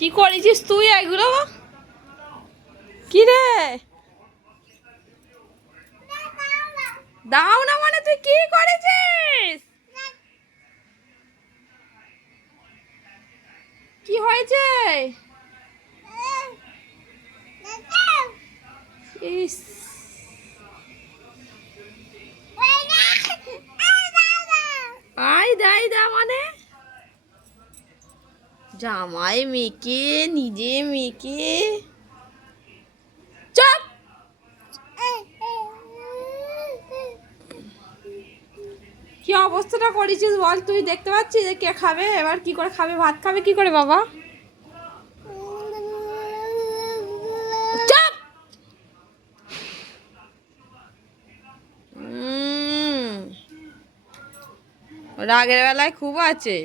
কি করেছিস তুই এগুলো? কি রে? দাও না মানে তুই কি করেছিস? কি হয়েছে? ইস, আই দাই দা মানে জামাই মেয়েকে, নিজে মেয়েকে। চুপ! কি অবস্থাটা করেছিস বল? তুই দেখতে পাচ্ছিস যে কে খাবে? এবার কি করে খাবে? ভাত খাবে কি করে বাবা? চুপ! রাগের বেলায় খুব আছে।